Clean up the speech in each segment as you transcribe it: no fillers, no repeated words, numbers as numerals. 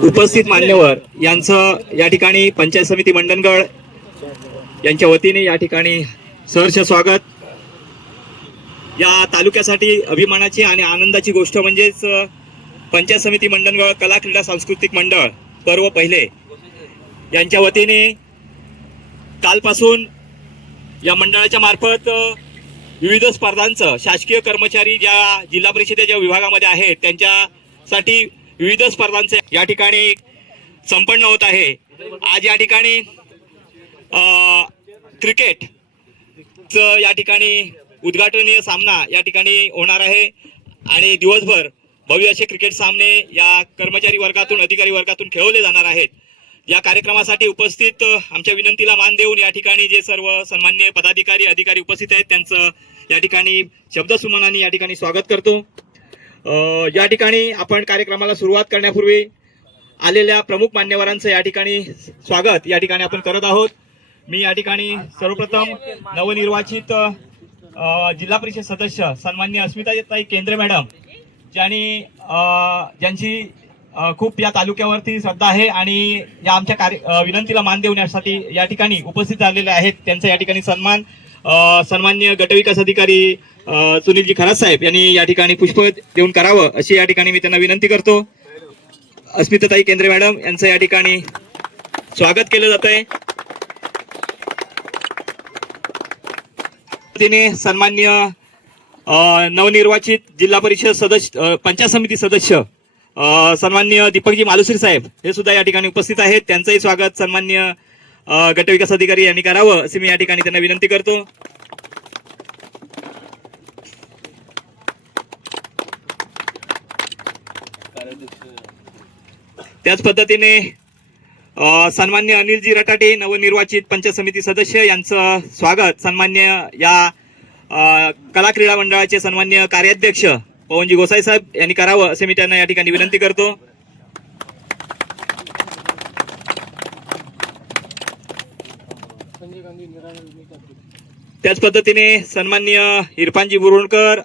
उपस्थित मान्यवर यांचं या ठिकाणी पंचायत समिती मंडणगड यांच्या वतीने या ठिकाणी सहर्ष स्वागत। या तालुक्यासाठी अभिमानाची आणि आनंदाची गोष्ट म्हणजेच पंचायत समिती मंडणगड कला क्रीडा सांस्कृतिक मंडळ पर्व पहिले यांच्या वतीने कालपासून या मंडळाच्या मार्फत विविध स्पर्धांचं शासकीय कर्मचारी ज्या जिल्हा परिषदेच्या विभागामध्ये आहेत त्यांच्यासाठी विविध स्पर्धांचे या ठिकाणी संपन्न होत आहे। आज या ठिकाणी क्रिकेटचं या ठिकाणी उद्घाटनीय सामना या ठिकाणी होणार आहे आणि दिवसभर भव्य असे क्रिकेट सामने या कर्मचारी वर्गातून अधिकारी वर्गातून खेळवले जाणार आहेत। या कार्यक्रमासाठी उपस्थित आमच्या विनंतीला मान देऊन या ठिकाणी जे सर्व सन्मान्य पदाधिकारी अधिकारी उपस्थित आहेत त्यांचं या ठिकाणी शब्दसुमनाने या ठिकाणी स्वागत करतो। या ठिकाणी आपण कार्यक्रमाला सुरुवात करण्यापूर्वी आलेल्या प्रमुख मान्यवरांचं या ठिकाणी स्वागत या ठिकाणी आपण करत आहोत। मी या ठिकाणी सर्वप्रथम नवनिर्वाचित जिल्हा परिषद सदस्य सन्मान्य अस्मिताताई केंद्रे मॅडम ज्यांची खूप या तालुक्यावरती श्रद्धा आहे आणि या आमच्या विनंतीला मान देण्यासाठी या ठिकाणी उपस्थित झालेले आहेत त्यांचा या ठिकाणी सन्मान्य गटविकास अधिकारी सुनीलजी खरात साहेब यांनी या ठिकाणी पुष्प देऊन करावं अशी या ठिकाणी मी त्यांना विनंती करतो। अस्मिताताई केंद्रे मॅडम यांचं या ठिकाणी स्वागत केलं जात आहे। तिने सन्मान्य नवनिर्वाचित जिल्हा परिषद सदस्य पंचायत समिती सदस्य सन्मान्य दीपकजी मालुसरी साहेब हे सुद्धा या ठिकाणी उपस्थित आहेत त्यांचंही स्वागत सन्मान्य गटविकास अधिकारी यांनी करावं असे मी या ठिकाणी त्यांना विनंती करतो। त्याच पद्धतीने सन्मान्य अनिलजी रटाटे नवनिर्वाचित पंचायत समिती सदस्य यांचं स्वागत सन्मान्य या कला क्रीडा मंडळाचे सन्मान्य कार्याध्यक्ष पवनजी गोसाई साहेब यांनी करावं असे मी त्यांना या ठिकाणी विनंती करतो। त्याच पद्धतीने सन्मान्य इरफानजी बुरुणकर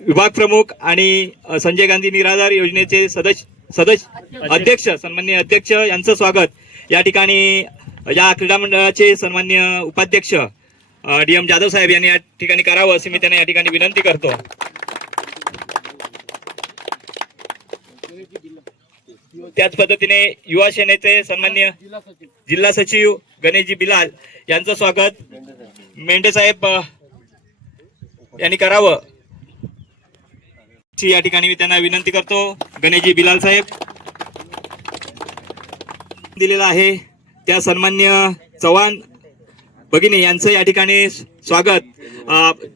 विभाग प्रमुख आणि संजय गांधी निराधार योजनेचे अध्यक्ष सन्मान्य अध्यक्ष यांचं स्वागत या ठिकाणी या क्रीडा मंडळाचे सन्मान्य उपाध्यक्ष DM जाधव साहेब यांनी या ठिकाणी करावं असे मी त्यांना या ठिकाणी विनंती करतो। त्याच पद्धतीने युवा सेनेचे सन्मान्य जिल्हा सचिव गणेशजी बिलाल यांचं स्वागत मेंढे साहेब यांनी करावं या ठिकाणी मी त्यांना विनंती करतो। गणेशजी बिलाल साहेब दिलेला आहे त्या सन्मान्य चव्हाण भगिनी यांचं या ठिकाणी स्वागत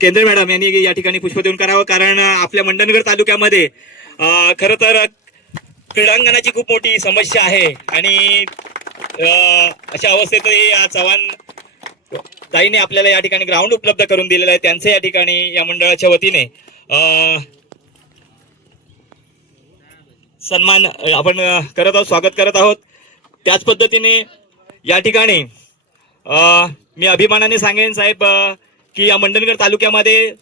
केंद्रे मॅडम यांनी या ठिकाणी पुष्प देऊन करावं कारण आपल्या मंडणगड तालुक्यामध्ये खरं तर क्रीडांगणाची खूप मोठी समस्या आहे आणि अशा अवस्थेत या चव्हाण ताईने आपल्याला या ठिकाणी ग्राउंड उपलब्ध करून दिलेलं आहे त्यांचे या ठिकाणी या मंडळाच्या वतीने सन्मान आपण करत आहोत स्वागत करत आहोत। त्याच पद्धतीने या ठिकाणी मी अभिमानाने सांगेन साहेब की या मंडणगड तालुक्यामध्ये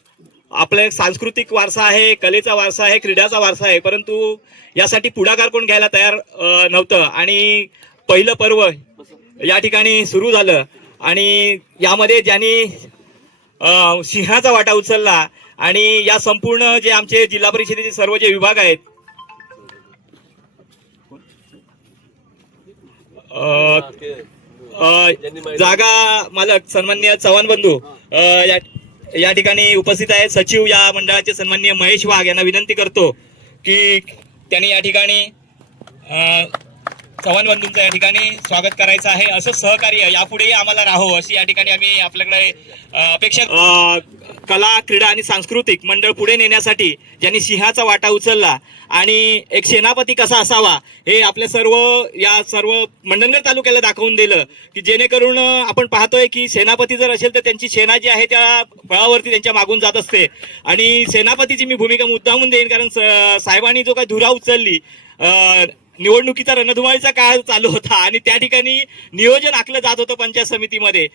आपला सांस्कृतिक वारसा आहे कलेचा वारसा आहे क्रीडाचा वारसा आहे परंतु यासाठी पुढाकार कोण घ्यायला तयार नव्हतं आणि पहिलं पर्व या ठिकाणी सुरू झालं आणि यामध्ये ज्यांनी सिंहाचा वाटा उचलला आणि या संपूर्ण जे आमचे जिल्हा परिषदेचे सर्व जे विभाग आहेत जागा मालक सन्मान्य चव्हाण बंधू या ठिकाणी उपस्थित आहेत। सचिव या मंडळाचे सन्मान्य महेश वाघ यांना विनंती करतो की त्यांनी या ठिकाणी चव्हाण बंधूंचं या ठिकाणी स्वागत करायचं आहे। असं सहकार्य यापुढेही आम्हाला राहो अशी या ठिकाणी आम्ही आपल्याकडे अपेक्षा कला क्रीडा आणि सांस्कृतिक मंडळ पुढे नेण्यासाठी ज्यांनी सिंहाचा वाटा उचलला आणि एक सेनापती कसा असावा हे आपल्या सर्व मंडणगड तालुक्याला दाखवून दिलं की जेणेकरून आपण पाहतोय की सेनापती जर असेल तर त्यांची सेना जी आहे त्या फळावरती त्यांच्या मागून जात असते आणि सेनापतीची मी भूमिका मुद्दामून देईन कारण साहेबांनी जो काही धुरा उचलली निवडणुकीचा रणधुमाळीचा काळ चालू होता आणि त्या ठिकाणी नियोजन आखलं जात होतं पंचायत समितीमध्ये.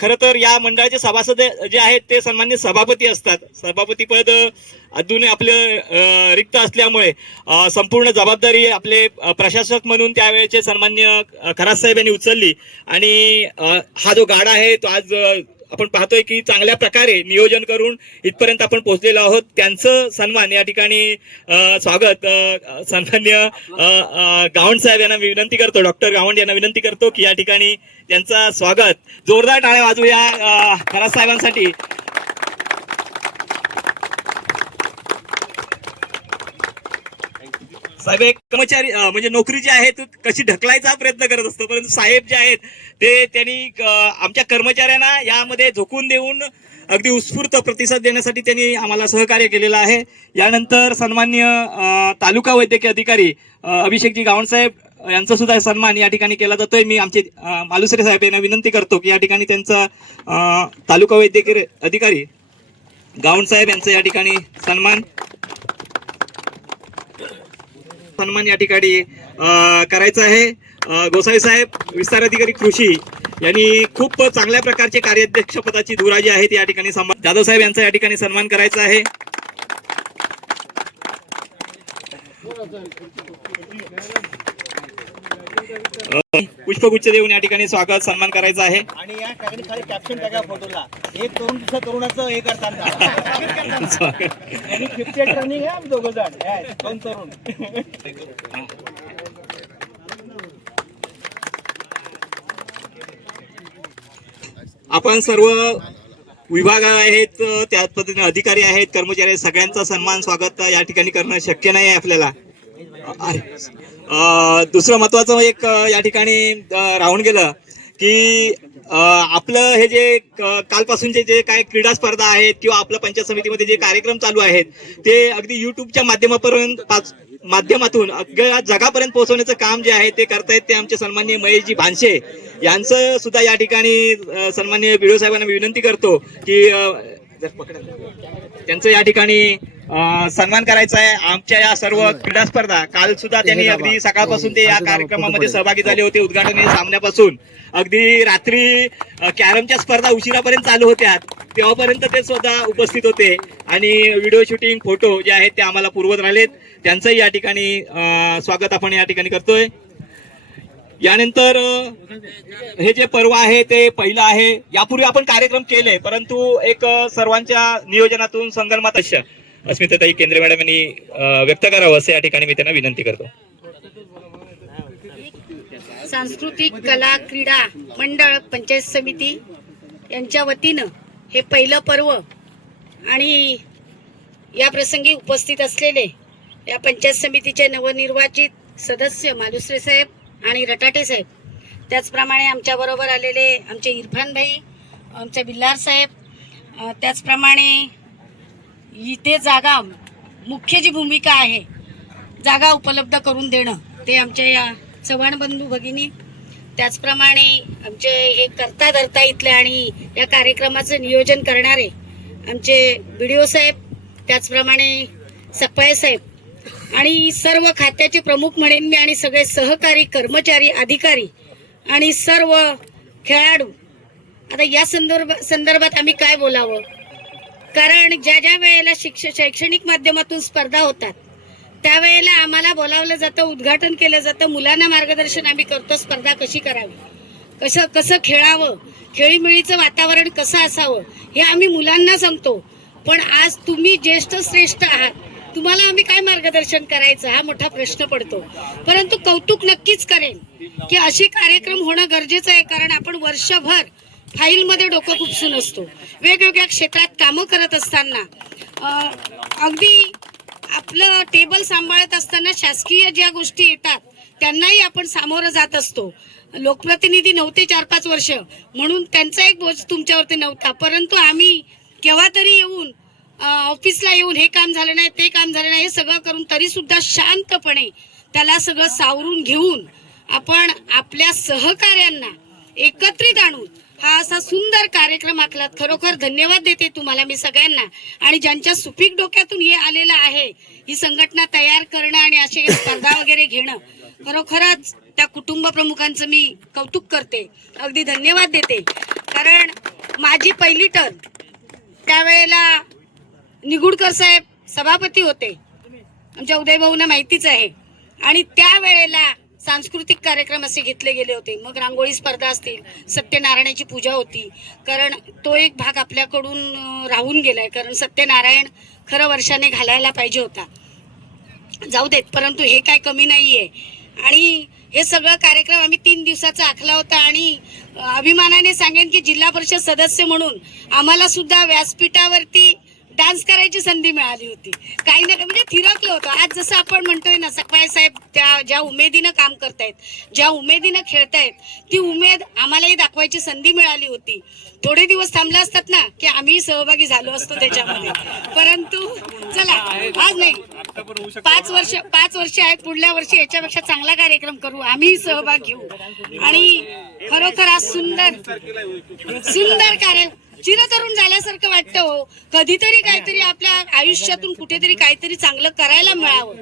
खरं तर या मंडळाचे सभासद जे आहेत ते सन्मान्य सभापती असतात. सभापती पद अजून आपलं रिक्त असल्यामुळे संपूर्ण जबाबदारी आपले प्रशासक म्हणून त्यावेळेचे सन्मान्य खरात साहेब यांनी उचलली आणि हा जो गाडा आहे तो आज आपण पाहतोय की चांगल्या प्रकारे नियोजन करून इथपर्यंत आपण पोहोचलेलो आहोत. त्यांचं सन्मान या ठिकाणी स्वागत सन्मान्य गावंड साहेब यांना विनंती करतो, डॉक्टर गावंड यांना विनंती करतो की या ठिकाणी त्यांचं स्वागत जोरदार टाळ्या वाजवूया खरात साहेबांसाठी. साहेब एक कर्मचारी म्हणजे नोकरी जी आहे ती कशी ढकलायचा प्रयत्न करत असतो, परंतु साहेब जे आहेत ते त्यांनी आमच्या कर्मचाऱ्यांना यामध्ये झोकून देऊन अगदी उत्स्फूर्त प्रतिसाद देण्यासाठी त्यांनी आम्हाला सहकार्य केलेलं आहे. यानंतर सन्माननीय तालुका वैद्यकीय अधिकारी अभिषेकजी गावंड साहेब यांचा सुद्धा सन्मान या ठिकाणी केला जातोय. मी आमचे मालुसरे साहेब यांना विनंती करतो की या ठिकाणी त्यांचा तालुका वैद्यकीय अधिकारी गावंड साहेब यांचा या ठिकाणी सन्मान या ठिकाणी करायचं आहे. गोसावी साहेब विस्तार अधिकारी कृषी यांनी खूप चांगल्या प्रकारचे कार्याध्यक्ष पदाची धुरा जी आहे ती या ठिकाणी जाधव साहेब यांचा या ठिकाणी सन्मान करायचा आहे. पुष्पगुच्छ देऊन या ठिकाणी स्वागत सन्मान करायचा आहे. आणि या ठिकाणी खाली कॅप्शन टाका फोटोला, एक तरुण दुसऱ्या तरुणाचं हे करताना 58 रनिंग आहे दोघं जण, दोन तरुण. आपण सर्व विभाग आहेत, त्याच पद्धतीने अधिकारी आहेत, कर्मचारी आहेत, सगळ्यांचा सन्मान स्वागत या ठिकाणी करणं शक्य नाही आहे आपल्याला. दुसरं महत्वाचं एक या ठिकाणी राहून गेलं की आपलं हे जे कालपासूनचे जे काय क्रीडा स्पर्धा आहेत किंवा आपलं पंचायत समितीमध्ये जे कार्यक्रम चालू आहेत ते अगदी युट्यूबच्या माध्यमातून अगदी जगापर्यंत पोहोचवण्याचं काम जे आहे ते करतायत ते आमचे सन्माननीय महेशजी भानशे यांचं सुद्धा या ठिकाणी सन्माननीय बीडीओ साहेबांना विनंती करतो की त्यांचं या ठिकाणी सन्मान करायचा आहे. आमच्या या सर्व क्रीडा स्पर्धा काल सुद्धा त्यांनी अगदी सकाळपासून ते या कार्यक्रमामध्ये सहभागी झाले होते. उद्घाटन सामन्यापासून अगदी रात्री कॅरमच्या स्पर्धा उशिरापर्यंत चालू होत्या तेव्हापर्यंत ते स्वतः उपस्थित होते आणि व्हिडिओ शूटिंग फोटो जे आहेत ते आम्हाला पुरवत राहिलेत. त्यांचंही या ठिकाणी स्वागत आपण या ठिकाणी करतोय. यानंतर हे जे पर्व आहे ते पहिलं आहे. यापूर्वी आपण कार्यक्रम केले परंतु एक सर्वांच्या नियोजनातून संगनमत अस्मिताताई केंद्रे मॅडम यांनी व्यक्त करावं असं या ठिकाणी मी त्यांना विनंती करतो. सांस्कृतिक कला क्रीडा मंडळ पंचायत समिती यांच्या वतीनं हे पहिलं पर्व आणि या प्रसंगी उपस्थित असलेले या पंचायत समितीचे नवनिर्वाचित सदस्य मालुसरे साहेब आणि रटाटे साहेब, त्याचप्रमाणे आमच्याबरोबर आलेले आमचे इरफान भाई, आमचे बिल्लार साहेब, त्याचप्रमाणे इथे जागा मुख्य जी भूमिका आहे जागा उपलब्ध करून देणं ते आमच्या या चव्हाण बंधू भगिनी, त्याचप्रमाणे आमचे हे करता धरता इथले आणि या कार्यक्रमाचं नियोजन करणारे आमचे बीडीओ साहेब, त्याचप्रमाणे सप्पाळे साहेब आणि सर्व खात्याचे प्रमुख म्हणेन मी आणि सगळे सहकारी कर्मचारी अधिकारी आणि सर्व खेळाडू. आता या संदर्भात आम्ही काय बोलावं, कारण ज्या ज्या वेळेला शैक्षणिक माध्यमातून स्पर्धा होतात त्यावेळेला आम्हाला बोलावलं जातं, उद्घाटन केलं जातं, मुलांना मार्गदर्शन आम्ही करतो, स्पर्धा कशी करावी, कसं खेळावं, खेळीमेळीचं वातावरण कसं असावं हे आम्ही मुलांना सांगतो. पण आज तुम्ही ज्येष्ठ श्रेष्ठ आहात, तुम्हाला आम्ही काय मार्गदर्शन करायचं हा मोठा प्रश्न पडतो. परंतु कौतुक नक्कीच करेन की असे कार्यक्रम होणं गरजेचं आहे, कारण आपण वर्षभर फाईलमध्ये डोकं खुपसून असतो, वेगवेगळ्या क्षेत्रात कामं करत असताना अगदी आपलं टेबल सांभाळत असताना शासकीय ज्या गोष्टी येतात त्यांनाही आपण सामोरं जात असतो. लोकप्रतिनिधी नव्हते 4-5 वर्ष म्हणून त्यांचा एक बोज तुमच्यावरती नव्हता, परंतु आम्ही केव्हा तरी येऊन ऑफिसला येऊन हे काम झालं नाही ते काम झालं नाही हे सगळं करून तरी सुद्धा शांतपणे त्याला सगळं सावरून घेऊन आपण आपल्या सहकार्यांना एकत्रित आणून हा असा सुंदर कार्यक्रम आखलात. खरोखर धन्यवाद देते तुम्हाला मी सगळ्यांना. आणि ज्यांच्या सुपीक डोक्यातून हे आलेलं आहे ही संघटना तयार करणं आणि असे स्पर्धा वगैरे घेणं, खरोखरच त्या कुटुंब प्रमुखांचं मी कौतुक करते, अगदी धन्यवाद देते. कारण माझी पहिली टर्म त्यावेळेला निगुडकर साहेब सभापती होते, आमच्या उदय भाऊंना माहितीच आहे. आणि त्यावेळेला सांस्कृतिक कार्यक्रम असे घेतले गेले होते. मग रांगोळी स्पर्धा असतील, सत्यनारायणाची पूजा होती. कारण तो एक भाग आपल्याकडून राहून गेलाय. कारण सत्यनारायण खरं वर्षाने घालायला पाहिजे होता. जाऊ देत, परंतु हे काय कमी नाहीये. आणि हे सगळं कार्यक्रम आम्ही 3 दिवसाचा आखला होता. आणि अभिमानाने सांगेन की जिल्हा परिषद सदस्य म्हणून आम्हाला सुद्धा व्यासपीठावरती डान्स करायची संधी मिळाली होती. काही ना काही म्हणजे थिरकलो होतो. आज जसं आपण म्हणतोय ना, सकपाळ साहेब त्या ज्या उमेदीनं काम करतायत, ज्या उमेदीनं खेळतायत, ती उमेद आम्हालाही दाखवायची संधी मिळाली होती. थोडे दिवस थांबले असतात ना की आम्ही सहभागी झालो असतो त्याच्यामध्ये. परंतु चला, आज नाही, 5 वर्ष आहेत, पुढल्या वर्षी याच्यापेक्षा चांगला कार्यक्रम करू, आम्ही सहभाग घेऊ. आणि खरोखर आज सुंदर कार्य, चिरतरुण झाल्यासारखं वाटतं हो. कधीतरी काहीतरी आपल्या आयुष्यातून कुठेतरी काहीतरी चांगलं करायला मिळावं.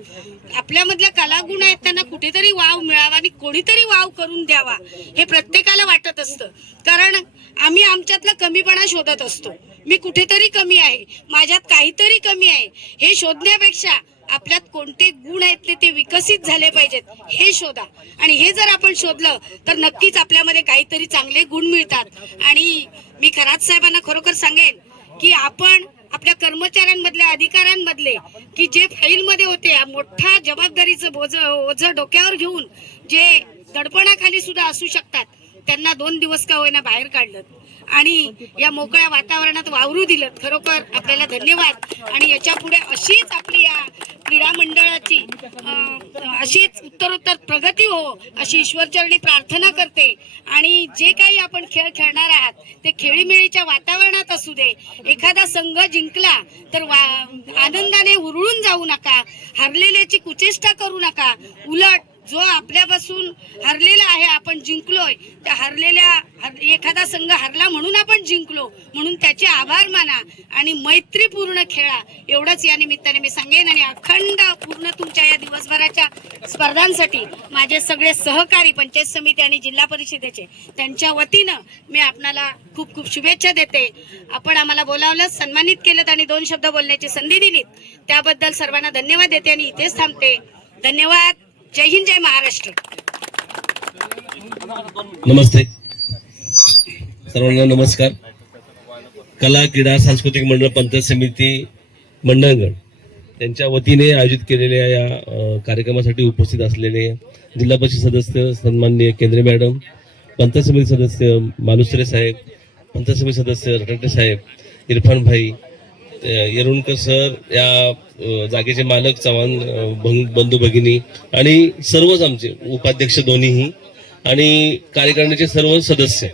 आपल्यामधल्या कलागुण आहेत, त्यांना कुठेतरी वाव मिळावा आणि कोणीतरी वाव करून द्यावा, हे प्रत्येकाला वाटत असतं. कारण आम्ही आमच्यातला कमीपणा शोधत असतो. मी कुठेतरी कमी आहे, माझ्यात काहीतरी कमी आहे, हे शोधण्यापेक्षा आपल्यात कोणते गुण आहेत ते विकसित झाले पाहिजेत हे शोधा. आणि हे जर आपण शोधलं तर नक्कीच आपल्यामध्ये काहीतरी चांगले गुण मिळतात. आणि मी खरात साहेबांना खरोखर सांगेन की आपण आपल्या कर्मचाऱ्यांमधले, अधिकाऱ्यांमधले की जे फाईलमध्ये होते, मोठा जबाबदारीचं ओझं डोक्यावर घेऊन जे दडपणाखाली सुद्धा असू शकतात, त्यांना 2 दिवस का होईना बाहेर काढलं आणि या मोकळ्या वातावरणात वावरू दिलं. खरोखर आपल्याला धन्यवाद. आणि याच्या पुढे अशीच आपली या क्रीडा मंडळाची अशीच उत्तरोत्तर प्रगती हो अशी ईश्वरचरणी प्रार्थना करते. आणि जे काही आपण खेळ खेळणार आहात ते खेळीमेळीच्या वातावरणात असू दे. एखादा संघ जिंकला तर आनंदाने हुरळून जाऊ नका, हरलेल्याची कुचेष्टा करू नका. उलट जो आपल्यापासून हरलेला आहे, आपण जिंकलोय, त्या एखादा संघ हरला म्हणून आपण जिंकलो म्हणून त्याचे आभार माना आणि मैत्रीपूर्ण खेळा, एवढंच या निमित्ताने मी सांगेन. आणि अखंड पूर्ण तुमच्या या दिवसभराच्या स्पर्धांसाठी माझे सगळे सहकारी पंचायत समिती आणि जिल्हा परिषदेचे, त्यांच्या वतीनं मी आपणाला खूप खूप शुभेच्छा देते. आपण आम्हाला बोलावलं, सन्मानित केलं आणि 2 शब्द बोलण्याची संधी दिलीत, त्याबद्दल सर्वांना धन्यवाद देते आणि इथेच थांबते. धन्यवाद. जय हिंद, जय महाराष्ट्र. नमस्ते सर्वांना, नमस्कार. कला क्रीडा सांस्कृतिक मंडळ पंचायत समिती मंडळगड यांच्या वतीने आयोजित केलेल्या या कार्यक्रमासाठी उपस्थित असलेले जिल्हा परिषद सदस्य सन्माननीय केंद्रे मॅडम, पंचायत समिती सदस्य मालुसरे साहेब, पंचायत समिती सदस्य रटटे साहेब, इरफान भाई, येरुणकर सर, या जागेचे मालक चव्हाण बंधू भगिनी आणि सर्वच आमचे उपाध्यक्ष दोन्हीही आणि कार्यकारिणीचे सर्व सदस्य,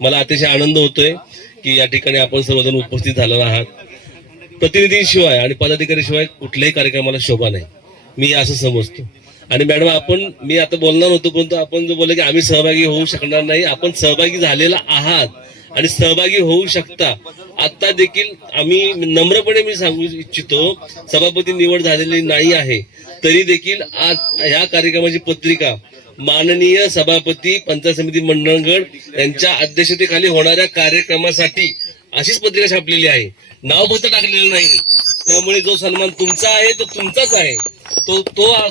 मला अतिशय आनंद होतोय की या ठिकाणी आपण सर्वजण उपस्थित झालेला आहात. प्रतिनिधीशिवाय आणि पदाधिकारीशिवाय कुठल्याही कार्यक्रमाला शोभा नाही, मी असं समजतो. आणि मॅडम, मी आता बोलणार होतो, परंतु आपण जो बोलले की आम्ही सहभागी होऊ शकणार नाही, आपण सहभागी झालेला आहात आणि सहभागी होऊ शकता. आता देखील आम्ही नम्रपणे मी सांगू इच्छितो, सभापती निवड झालेली नाही आहे तरी देखील आज ह्या कार्यक्रमाची पत्रिका माननीय सभापती पंचायत समिती मंडळगड यांच्या अध्यक्षतेखाली होणाऱ्या कार्यक्रमासाठी अशीच पत्रिका छापलेली आहे, नाव फक्त टाकलेलं नाही. त्यामुळे जो सन्मान तुमचा आहे तो तुमचाच आहे, तो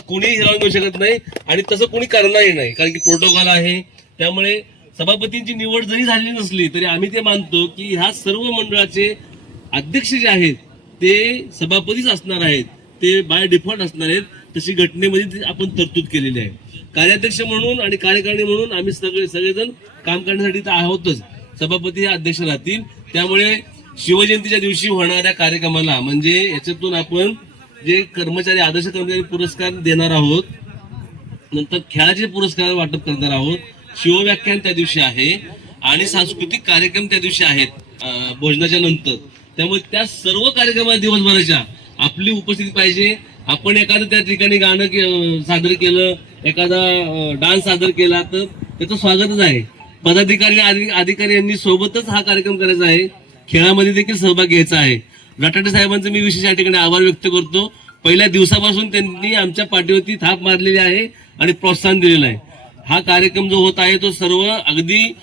कुणी हिरावून घेऊ शकत नाही आणि तसं कुणी करणारही नाही, कारण की प्रोटोकॉल आहे. त्यामुळे सभापतींची निवड जरी झाली नसली तरी आम्ही ते मानतो की ह्या सर्व मंडळाचे अध्यक्ष जे आहेत ते सभापतीच असणार आहेत, ते बाय डिफॉल्ट असणार आहेत. तशी घटनेमध्ये आपण तरतूद केलेली आहे. कार्याध्यक्ष म्हणून आणि कार्यकारिणी म्हणून आम्ही सगळेजण काम करण्यासाठी तर आहोतच, सभापती हे अध्यक्ष राहतील. त्यामुळे शिवजयंतीच्या दिवशी होणाऱ्या कार्यक्रमाला म्हणजे याच्यातून आपण जे कर्मचारी, आदर्श कर्मचारी पुरस्कार देणार आहोत, नंतर खेळाचे पुरस्कार वाटप करणार आहोत, शिवव्याख्यान त्या दिवशी आहे आणि सांस्कृतिक कार्यक्रम त्या दिवशी आहेत भोजनाच्या नंतर. त्यामुळे त्या सर्व कार्यक्रमात दिवसभराच्या आपली उपस्थिती पाहिजे. आपण एखादं त्या ठिकाणी गाणं सादर केलं, एखादा डान्स सादर केला तर त्याचं स्वागतच आहे. पदाधिकारी आणि अधिकारी यांनी सोबतच हा कार्यक्रम करायचा आहे, खेळामध्ये देखील सहभाग घ्यायचा आहे. रटाटे साहेबांचं मी विशेष या ठिकाणी आभार व्यक्त करतो. पहिल्या दिवसापासून त्यांनी आमच्या पाठीवरती थाप मारलेली आहे आणि प्रोत्साहन दिलेलं आहे. हा कार्यक्रम जो होत आहे तो सर्व अगदी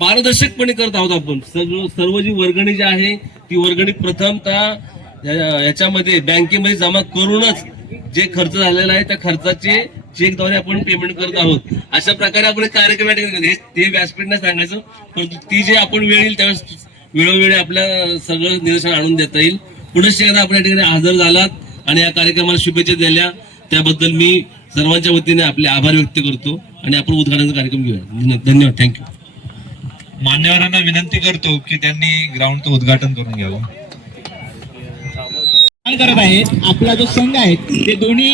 पारदर्शकपणे करत आहोत आपण. सर्व जी वर्गणी जी आहे ती वर्गणी प्रथमतः याच्यामध्ये बँकेमध्ये जमा करूनच जे खर्च झालेला आहे त्या खर्चाचे चेकद्वारे आपण पेमेंट करत आहोत. अशा प्रकारे आपण एक कार्यक्रम या ठिकाणी ते व्यासपीठने सांगायचं, परंतु ती जे आपण वेळ येईल त्यावेळेस वेळोवेळी आपल्या सगळं निदर्शन आणून देता येईल. पुढे एकदा आपण या ठिकाणी हजर झालात आणि या कार्यक्रमाला शुभेच्छा दिल्या त्याबद्दल मी सर्वांच्या वतीने आपले आभार व्यक्त करतो आणि आपण उद्घाटनाचा कार्यक्रम घेऊया. धन्यवाद. थँक्यू. मान्यवरांना विनंती करतो की त्यांनी ग्राउंडचं उद्घाटन करून घ्यावं. करत आहेत. आपला जो संघ आहे ते दोन्ही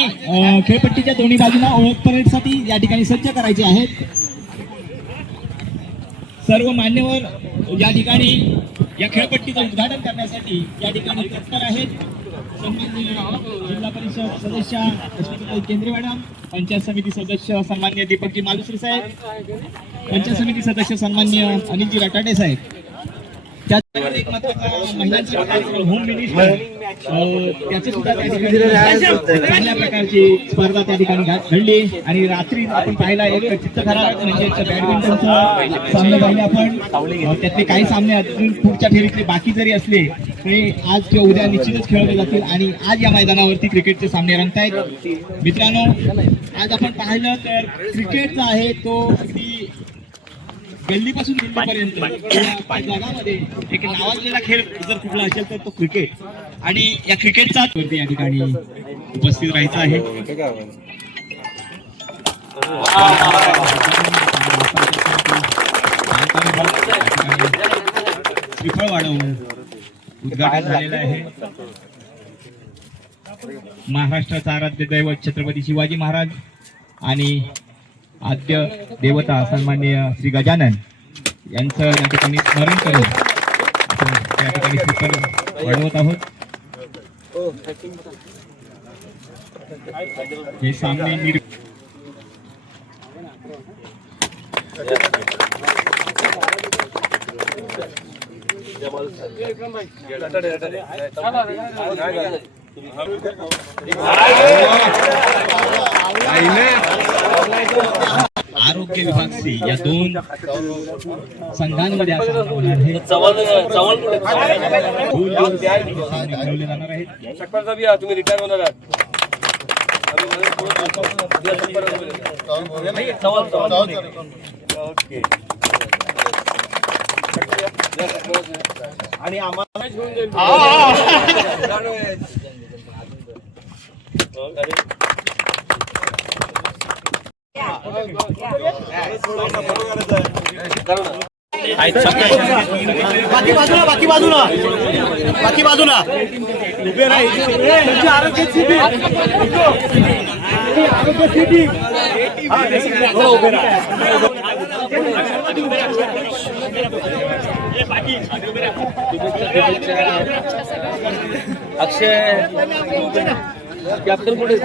खेळपट्टीच्या दोन्ही बाजूला ओळख परेडसाठी या ठिकाणी सज्ज करायचे आहेत. सर्व मान्यवर या ठिकाणी या खेळपट्टीचं उद्घाटन करण्यासाठी या ठिकाणी तत्पर आहेत. सन्माननीय जिल्हा परिषद सदस्य अश्विनीताई केंद्रे मॅडम, पंचायत समिती सदस्य सन्माननीय दीपकजी मालुसरे साहेब, पंचायत समिती सदस्य सन्माननीय अनिलजी रटाडे साहेब. त्याचबरोबर एक महत्त्वाचा महिलांचा कार्यक्रम होम मिनिस्टर त्याचे सुद्धा त्या ठिकाणी चांगल्या प्रकारची स्पर्धा त्या ठिकाणी घडली आणि रात्री आपण पाहिला एक चित्तथरारक म्हणजे बॅडमिंटनचा सामना पाहिला आपण. त्यातले काही सामने अजून पुढच्या फेरीतले बाकी जरी असले तरी आज किंवा उद्या निश्चितच खेळवले जातील आणि आज या मैदानावरती क्रिकेटचे सामने रंगतायत. मित्रांनो, आज आपण पाहिलं तर क्रिकेट जो आहे तो अगदी गल्लीपासून दिल्लीपर्यंत जगामध्ये एक नावाजलेला खेळ जर कुठला असेल तर तो क्रिकेट. आणि या क्रिकेटचा या ठिकाणी उपस्थित राहायचं आहे. श्रीफळ वाढवून उद्घाटन झालेलं आहे. महाराष्ट्राचा आराध्य दैवत छत्रपती शिवाजी महाराज आणि आद्य देवता सन्माननीय श्री गजानन यांचं या ठिकाणी स्मरण करून आपण या ठिकाणी श्रीफळ वाढवत आहोत. हे सामने आरोग्य विभाग सी या दोन संघांमध्ये होणार आहे. खेळवले जाणार आहेत. तुम्ही रिटायर होणार आहात. आणि आम्हाला बाकी बाजूला उभे राहायचे. आरोग्य अक्षय कॅप्टन कुठे?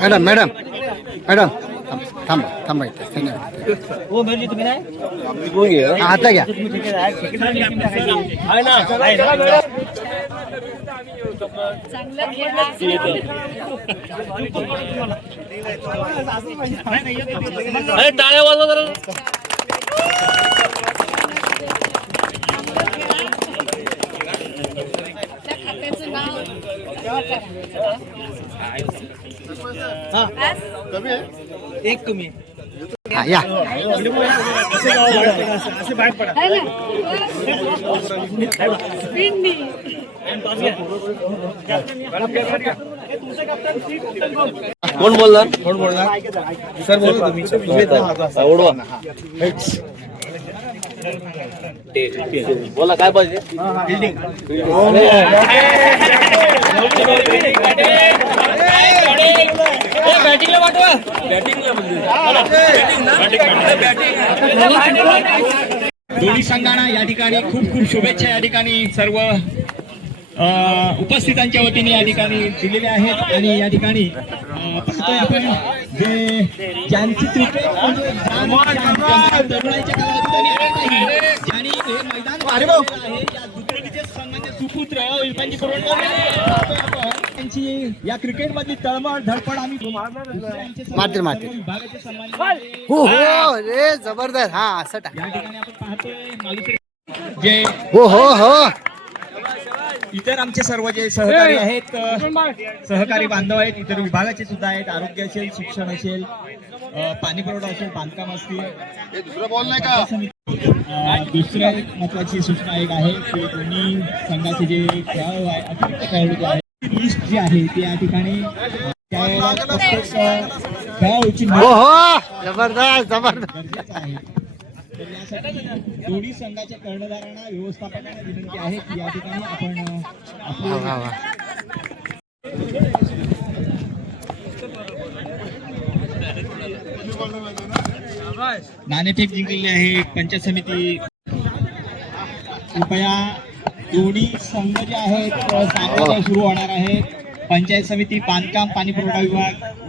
मॅडम मॅडम मॅडम थांबा इथे. हो म्हणजे तुम्ही नाही आता घ्या. टाळ्या वाजवा जरा. एक तुम्ही या असे बाहेर पडा. कोण बोलणार? सर बोलू तुम्ही बोला काय पाहिजे? दोन्ही संघांना या ठिकाणी खूप खूप शुभेच्छा या ठिकाणी सर्व उपस्थितांच्या वतीने या ठिकाणी दिलेल्या आहेत. आणि या ठिकाणी पाहतोय आपण जे ज्यांची क्रिकेट म्हणजे तरुणाईच्या काळात ज्यांनी हे मैदान आहे या दुसरीचे संघाचे सुपुत्र विपांजी त्यांची या क्रिकेट मधली तळमळ धडपड आम्ही मारतील, मारतील. विभागाचे सन्मान हो हो रे जबरदस्त हा असं टाक या ठिकाणी आपण पाहतोय मालुसरे जे हो हो हो इतर आमचे सर्व जे सहकारी आहेत सहकारी बांधव आहेत इतर विभागाचे सुद्धा आहेत आरोग्य असेल शिक्षण असेल पाणी पुरवठा असेल बांधकाम असतील दुसऱ्या एक महत्वाची सूचना एक आहे की दोन्ही संघाचे जे खेळाडू आहे अतिरिक्त खेळाडू जे आहे लिस्ट जी आहे ती या ठिकाणी त्यावेळेला प्रत्येक खेळाडूची हो हो जबरदस्त जबरदस्त गरजेचं आहे तर यासाठी दोन्ही संघाच्या कर्णधारांना व्यवस्थापकांना विनंती आहे की या ठिकाणी आपण वा वा वा नाणेफेक जिंकलेली आहे पंचायत समिती कृपया दोन्ही संघ जे आहेत सामना सुरू होणार आहेत पंचायत समिती बांधकाम पाणी पुरवठा विभाग